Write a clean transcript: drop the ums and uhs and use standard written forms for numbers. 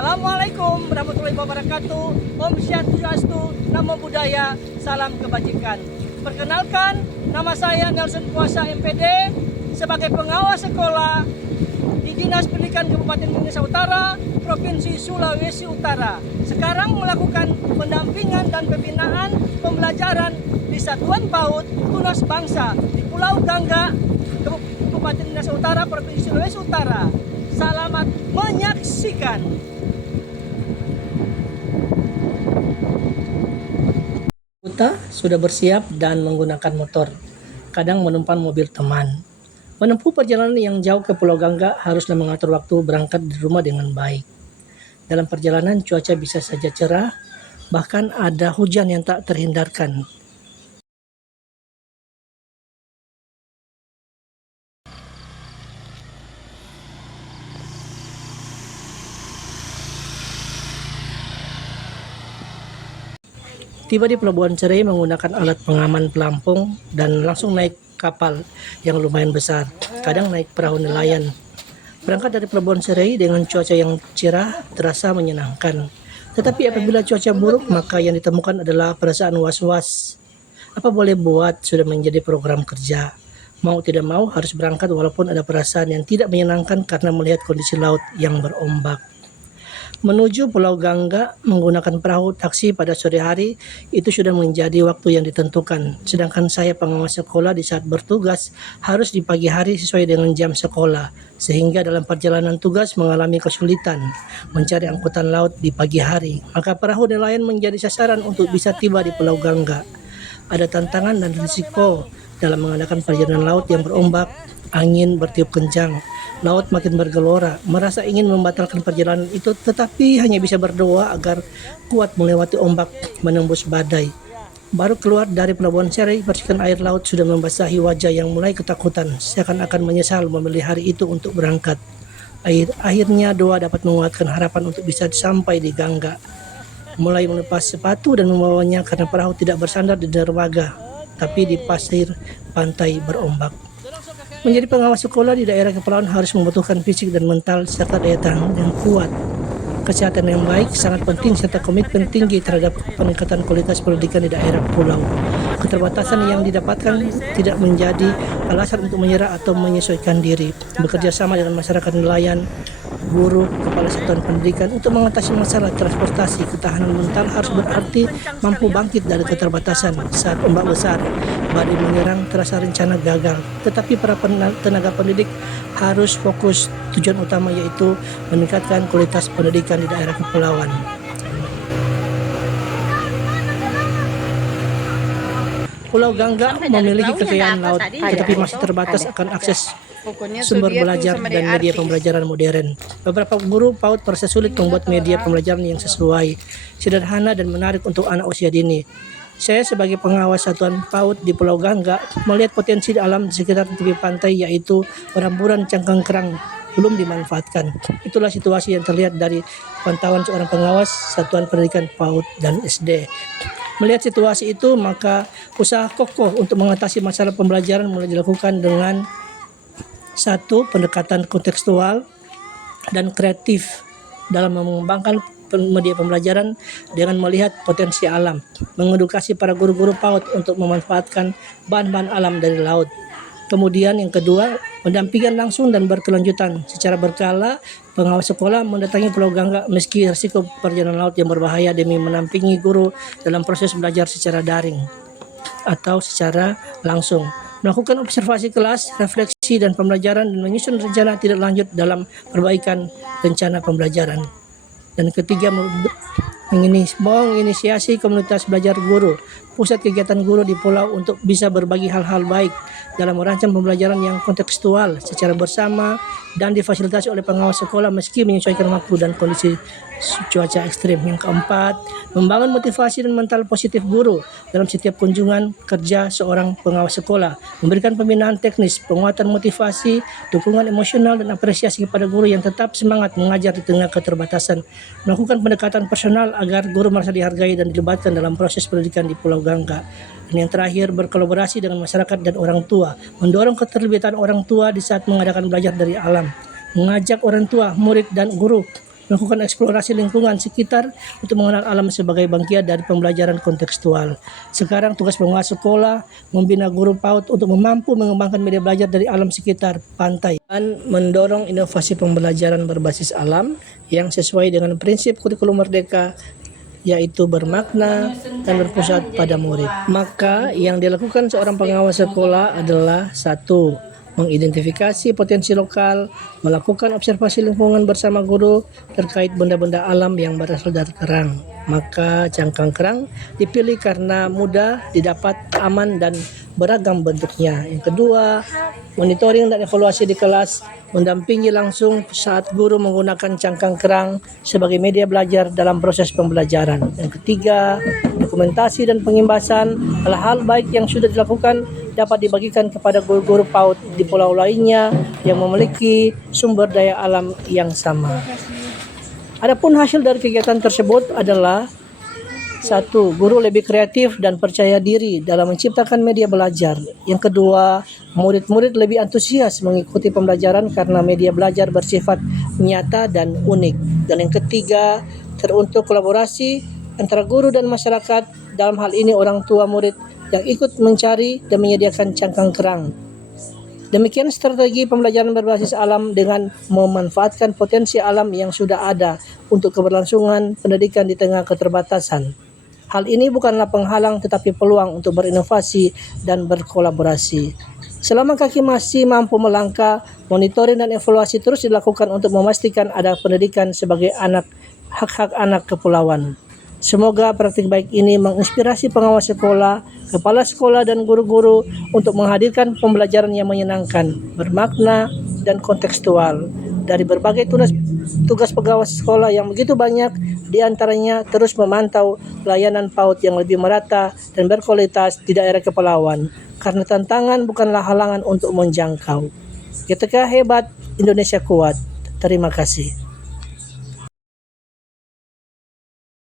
Assalamualaikum warahmatullahi wabarakatuh. Om Swastiastu, Namo Buddhaya, salam kebajikan. Perkenalkan, nama saya Nelson Kuasa MPD sebagai pengawas sekolah di Dinas Pendidikan Kabupaten Minahasa Utara, Provinsi Sulawesi Utara. Sekarang melakukan pendampingan dan pembinaan pembelajaran di Satuan PAUD Tunas Bangsa di Pulau Gangga, Kabupaten Minahasa Utara, Provinsi Sulawesi Utara. Selamat menyaksikan. Kita sudah bersiap dan menggunakan motor, kadang menumpang mobil teman. Menempuh perjalanan yang jauh ke Pulau Gangga haruslah mengatur waktu berangkat di rumah dengan baik. Dalam perjalanan cuaca bisa saja cerah, bahkan ada hujan yang tak terhindarkan. Tiba di Pelabuhan Cerai menggunakan alat pengaman pelampung dan langsung naik kapal yang lumayan besar, kadang naik perahu nelayan. Berangkat dari Pelabuhan Cerai dengan cuaca yang cerah terasa menyenangkan. Tetapi apabila cuaca buruk maka yang ditemukan adalah perasaan was-was. Apa boleh buat sudah menjadi program kerja. Mau tidak mau harus berangkat walaupun ada perasaan yang tidak menyenangkan karena melihat kondisi laut yang berombak. Menuju Pulau Gangga menggunakan perahu taksi pada sore hari itu sudah menjadi waktu yang ditentukan. Sedangkan saya pengawas sekolah di saat bertugas harus di pagi hari sesuai dengan jam sekolah. Sehingga dalam perjalanan tugas mengalami kesulitan mencari angkutan laut di pagi hari. Maka perahu nelayan menjadi sasaran untuk bisa tiba di Pulau Gangga. Ada tantangan dan risiko dalam mengadakan perjalanan laut yang berombak, angin bertiup kencang. Laut makin bergelora, merasa ingin membatalkan perjalanan itu tetapi hanya bisa berdoa agar kuat melewati ombak menembus badai. Baru keluar dari Pelabuhan Cerai, percikan air laut sudah membasahi wajah yang mulai ketakutan, seakan-akan menyesal memilih hari itu untuk berangkat. Akhirnya doa dapat menguatkan harapan untuk bisa sampai di Gangga. Mulai melepas sepatu dan membawanya karena perahu tidak bersandar di dermaga, tapi di pasir pantai berombak. Menjadi pengawas sekolah di daerah kepulauan harus membutuhkan fisik dan mental serta daya tahan yang kuat. Kesehatan yang baik sangat penting serta komitmen tinggi terhadap peningkatan kualitas pendidikan di daerah pulau. Keterbatasan yang didapatkan tidak menjadi alasan untuk menyerah atau menyesuaikan diri. Bekerja sama dengan masyarakat nelayan, guru, kepala satuan pendidikan untuk mengatasi masalah transportasi. Ketahanan mental harus berarti mampu bangkit dari keterbatasan saat ombak besar, badai menyerang, terasa rencana gagal. Tetapi para tenaga pendidik harus fokus tujuan utama yaitu meningkatkan kualitas pendidikan di daerah kepulauan. Pulau Gangga memiliki kekayaan laut, tetapi masih terbatas akan akses sumber belajar dan media pembelajaran modern. Beberapa guru PAUD merasa sulit membuat media pembelajaran yang sesuai, sederhana dan menarik untuk anak usia dini. Saya sebagai pengawas satuan PAUD di Pulau Gangga melihat potensi alam di sekitar tepi pantai yaitu peramburan cangkang kerang belum dimanfaatkan. Itulah situasi yang terlihat dari pantauan seorang pengawas satuan pendidikan PAUD dan SD. Melihat situasi itu maka usaha kokoh untuk mengatasi masalah pembelajaran mulai dilakukan dengan satu, pendekatan kontekstual dan kreatif dalam mengembangkan media pembelajaran dengan melihat potensi alam, mengedukasi para guru-guru PAUD untuk memanfaatkan bahan-bahan alam dari laut. Kemudian yang kedua, pendampingan langsung dan berkelanjutan. Secara berkala, pengawas sekolah mendatangi Pulau Gangga meski risiko perjalanan laut yang berbahaya demi menampingi guru dalam proses belajar secara daring atau secara langsung. Melakukan observasi kelas, refleksi dan pembelajaran dan menyusun rencana tidak lanjut dalam perbaikan rencana pembelajaran. Dan ketiga, menginisiasi komunitas belajar guru, pusat kegiatan guru di pulau untuk bisa berbagi hal-hal baik dalam merancang pembelajaran yang kontekstual secara bersama dan difasilitasi oleh pengawas sekolah meski menyesuaikan waktu dan kondisi cuaca ekstrim. Yang keempat, membangun motivasi dan mental positif guru dalam setiap kunjungan kerja seorang pengawas sekolah, memberikan pembinaan teknis, penguatan motivasi, dukungan emosional dan apresiasi kepada guru yang tetap semangat mengajar di tengah keterbatasan, melakukan pendekatan personal agar guru merasa dihargai dan dilibatkan dalam proses pendidikan di Pulau Gangga. Dan yang terakhir, berkolaborasi dengan masyarakat dan orang tua, mendorong keterlibatan orang tua di saat mengadakan belajar dari alam, mengajak orang tua, murid dan guru melakukan eksplorasi lingkungan sekitar untuk mengenal alam sebagai bagian dari pembelajaran kontekstual. Sekarang tugas penguasa sekolah membina guru PAUD untuk mampu mengembangkan media belajar dari alam sekitar pantai dan mendorong inovasi pembelajaran berbasis alam yang sesuai dengan prinsip kurikulum merdeka, yaitu bermakna dan berpusat pada murid. Maka yang dilakukan seorang pengawas sekolah adalah: 1. Mengidentifikasi potensi lokal, melakukan observasi lingkungan bersama guru terkait benda-benda alam yang berasal dari kerang. Maka cangkang kerang dipilih karena mudah didapat, aman, dan beragam bentuknya. Yang kedua, monitoring dan evaluasi di kelas, mendampingi langsung saat guru menggunakan cangkang kerang sebagai media belajar dalam proses pembelajaran. Yang ketiga, dokumentasi dan pengimbasan hal-hal baik yang sudah dilakukan dapat dibagikan kepada guru-guru PAUD di pulau lainnya yang memiliki sumber daya alam yang sama. Adapun hasil dari kegiatan tersebut adalah: 1. Guru lebih kreatif dan percaya diri dalam menciptakan media belajar. Yang kedua, murid-murid lebih antusias mengikuti pembelajaran karena media belajar bersifat nyata dan unik. Dan yang ketiga, teruntuk kolaborasi antara guru dan masyarakat, dalam hal ini orang tua murid yang ikut mencari dan menyediakan cangkang kerang. Demikian strategi pembelajaran berbasis alam dengan memanfaatkan potensi alam yang sudah ada untuk keberlangsungan pendidikan di tengah keterbatasan. Hal ini bukanlah penghalang tetapi peluang untuk berinovasi dan berkolaborasi. Selama kaki masih mampu melangkah, monitoring dan evaluasi terus dilakukan untuk memastikan ada pendidikan sebagai hak-hak anak kepulauan. Semoga praktik baik ini menginspirasi pengawas sekolah, kepala sekolah, dan guru-guru untuk menghadirkan pembelajaran yang menyenangkan, bermakna, dan kontekstual. Dari berbagai tugas pengawas sekolah yang begitu banyak, diantaranya terus memantau pelayanan PAUD yang lebih merata dan berkualitas di daerah kepulauan, karena tantangan bukanlah halangan untuk menjangkau. GTK hebat, Indonesia kuat. Terima kasih.